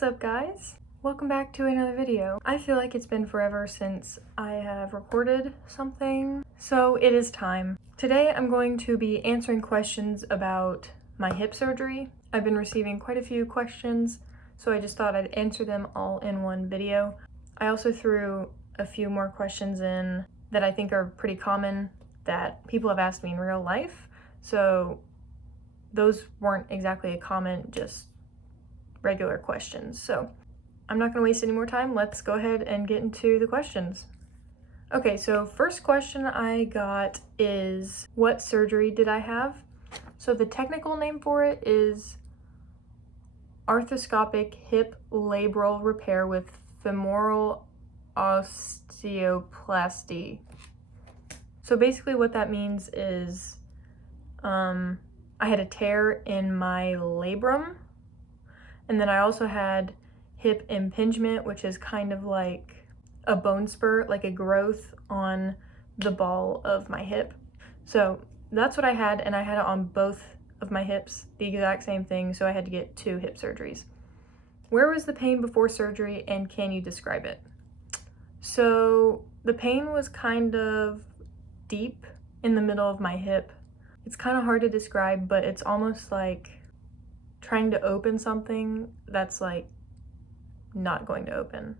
What's up, guys? Welcome back to another video. I feel like it's been forever since I have recorded something, so it is time. Today I'm going to be answering questions about my hip surgery. I've been receiving quite a few questions, so I just thought I'd answer them all in one video. I also threw a few more questions in that I think are pretty common that people have asked me in real life, so those weren't exactly a comment, just regular questions. So I'm not gonna waste any more time. Let's go ahead and get into the questions. Okay, so first question I got is, what surgery did I have? So the technical name for it is arthroscopic hip labral repair with femoral osteoplasty. So basically what that means is I had a tear in my labrum, and then I also had hip impingement, which is kind of like a bone spur, like a growth on the ball of my hip. So that's what I had, and I had it on both of my hips, the exact same thing, so I had to get 2 hip surgeries. Where was the pain before surgery, and can you describe it? So the pain was kind of deep in the middle of my hip. It's kind of hard to describe, but it's almost like trying to open something that's like not going to open.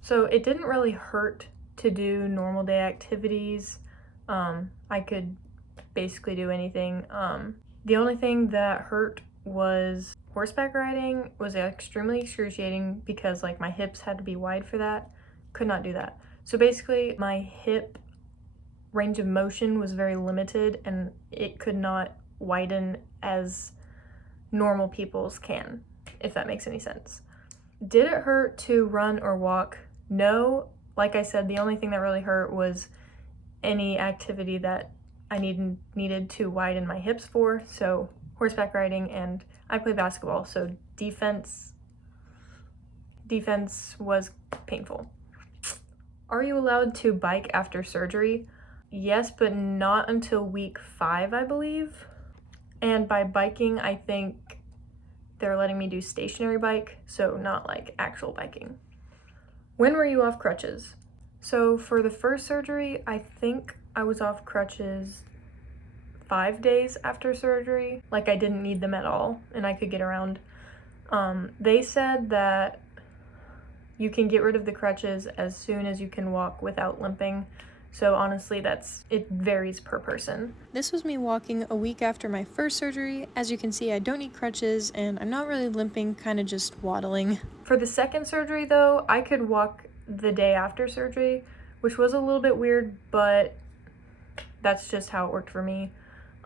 So it didn't really hurt to do normal day activities. I could basically do anything. The only thing that hurt was horseback riding. Was extremely excruciating because like my hips had to be wide for that. Could not do that. So basically my hip range of motion was very limited, and it could not widen as normal people's can, if that makes any sense. Did it hurt to run or walk? No. Like I said, the only thing that really hurt was any activity that I needed to widen my hips for, so horseback riding, and I play basketball, so defense was painful. Are you allowed to bike after surgery? Yes, but not until week 5, I believe. And by biking, I think they're letting me do stationary bike, so not like actual biking. When were you off crutches? So for the first surgery, I think I was off crutches 5 days after surgery. Like I didn't need them at all and I could get around. They said that you can get rid of the crutches as soon as you can walk without limping. So honestly, it varies per person. This was me walking a week after my first surgery. As you can see, I don't need crutches and I'm not really limping, kind of just waddling. For the second surgery though, I could walk the day after surgery, which was a little bit weird, but that's just how it worked for me.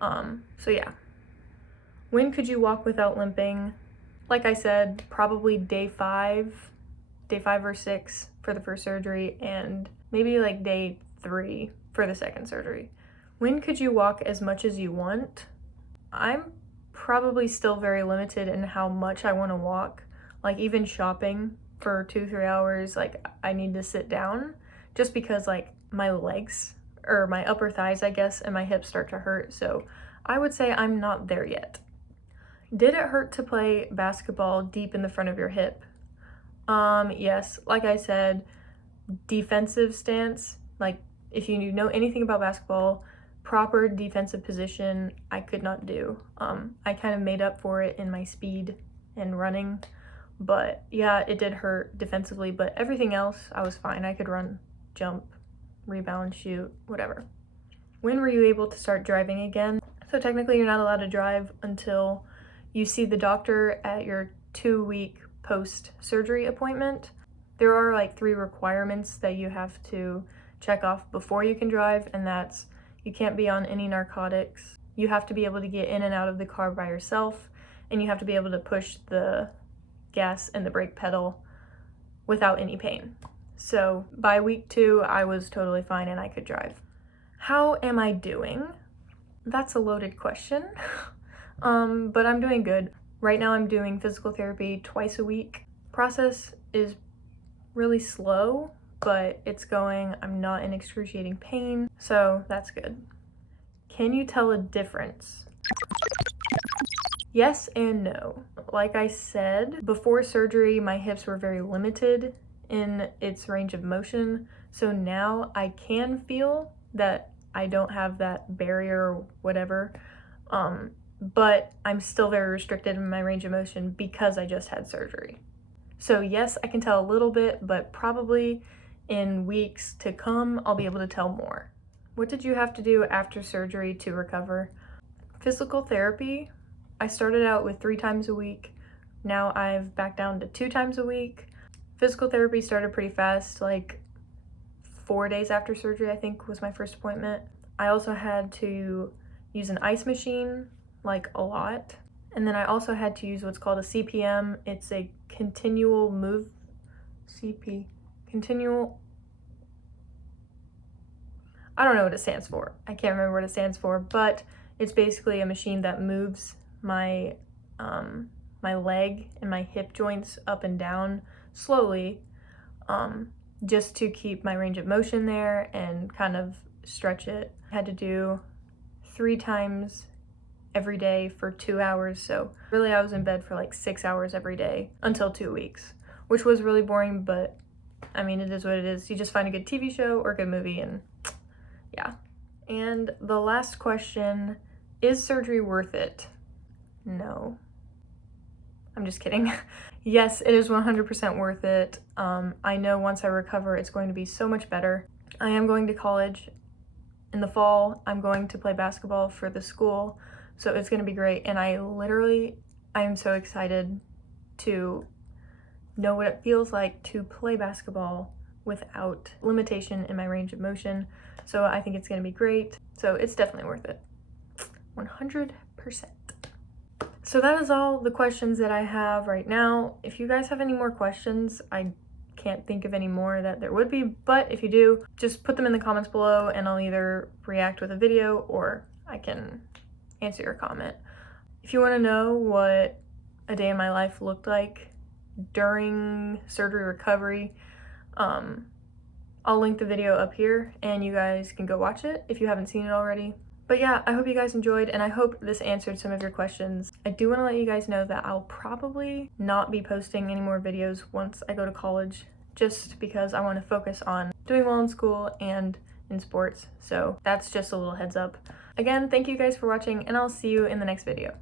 So yeah. When could you walk without limping? Like I said, probably day 5 or 6 for the first surgery, and maybe like day 3 for the second surgery. When could you walk as much as you want? I'm probably still very limited in how much I want to walk. Like even shopping for 2-3 hours, like I need to sit down just because like my legs, or my upper thighs I guess, and my hips start to hurt, so I would say I'm not there yet. Did it hurt to play basketball deep in the front of your hip? Yes, like I said, defensive stance, like if you know anything about basketball, proper defensive position, I could not do. I kind of made up for it in my speed and running, but yeah, it did hurt defensively, but everything else, I was fine. I could run, jump, rebound, shoot, whatever. When were you able to start driving again? So technically you're not allowed to drive until you see the doctor at your 2-week post-surgery appointment. There are like 3 requirements that you have to check off before you can drive, and that's you can't be on any narcotics, you have to be able to get in and out of the car by yourself, and you have to be able to push the gas and the brake pedal without any pain. So by week 2, I was totally fine and I could drive. How am I doing? That's a loaded question, but I'm doing good. Right now I'm doing physical therapy twice a week. Process is really slow, but it's going. I'm not in excruciating pain, so that's good. Can you tell a difference? Yes and no. Like I said, before surgery, my hips were very limited in its range of motion. So now I can feel that I don't have that barrier or whatever. But I'm still very restricted in my range of motion because I just had surgery. So yes, I can tell a little bit, but probably in weeks to come, I'll be able to tell more. What did you have to do after surgery to recover? Physical therapy, I started out with 3 times a week. Now I've backed down to 2 times a week. Physical therapy started pretty fast, like 4 days after surgery, I think was my first appointment. I also had to use an ice machine, like a lot. And then I also had to use what's called a CPM. It's a continual move, continual, I don't know what it stands for. I can't remember what it stands for, but it's basically a machine that moves my my leg and my hip joints up and down slowly, just to keep my range of motion there and kind of stretch it. I had to do 3 times every day for 2 hours, so really I was in bed for like 6 hours every day until 2 weeks, which was really boring, but I mean, it is what it is. You just find a good TV show or a good movie, and yeah. And the last question, is surgery worth it? No. I'm just kidding. Yes, it is 100% worth it. I know once I recover, it's going to be so much better. I am going to college in the fall. I'm going to play basketball for the school, so it's going to be great. And I am so excited to know what it feels like to play basketball without limitation in my range of motion. So I think it's going to be great. So it's definitely worth it. 100%. So that is all the questions that I have right now. If you guys have any more questions, I can't think of any more that there would be, but if you do, just put them in the comments below and I'll either react with a video or I can answer your comment. If you want to know what a day in my life looked like during surgery recovery, I'll link the video up here and you guys can go watch it if you haven't seen it already. But yeah, I hope you guys enjoyed and I hope this answered some of your questions. I do want to let you guys know that I'll probably not be posting any more videos once I go to college, just because I want to focus on doing well in school and in sports. So that's just a little heads up. Again, thank you guys for watching and I'll see you in the next video.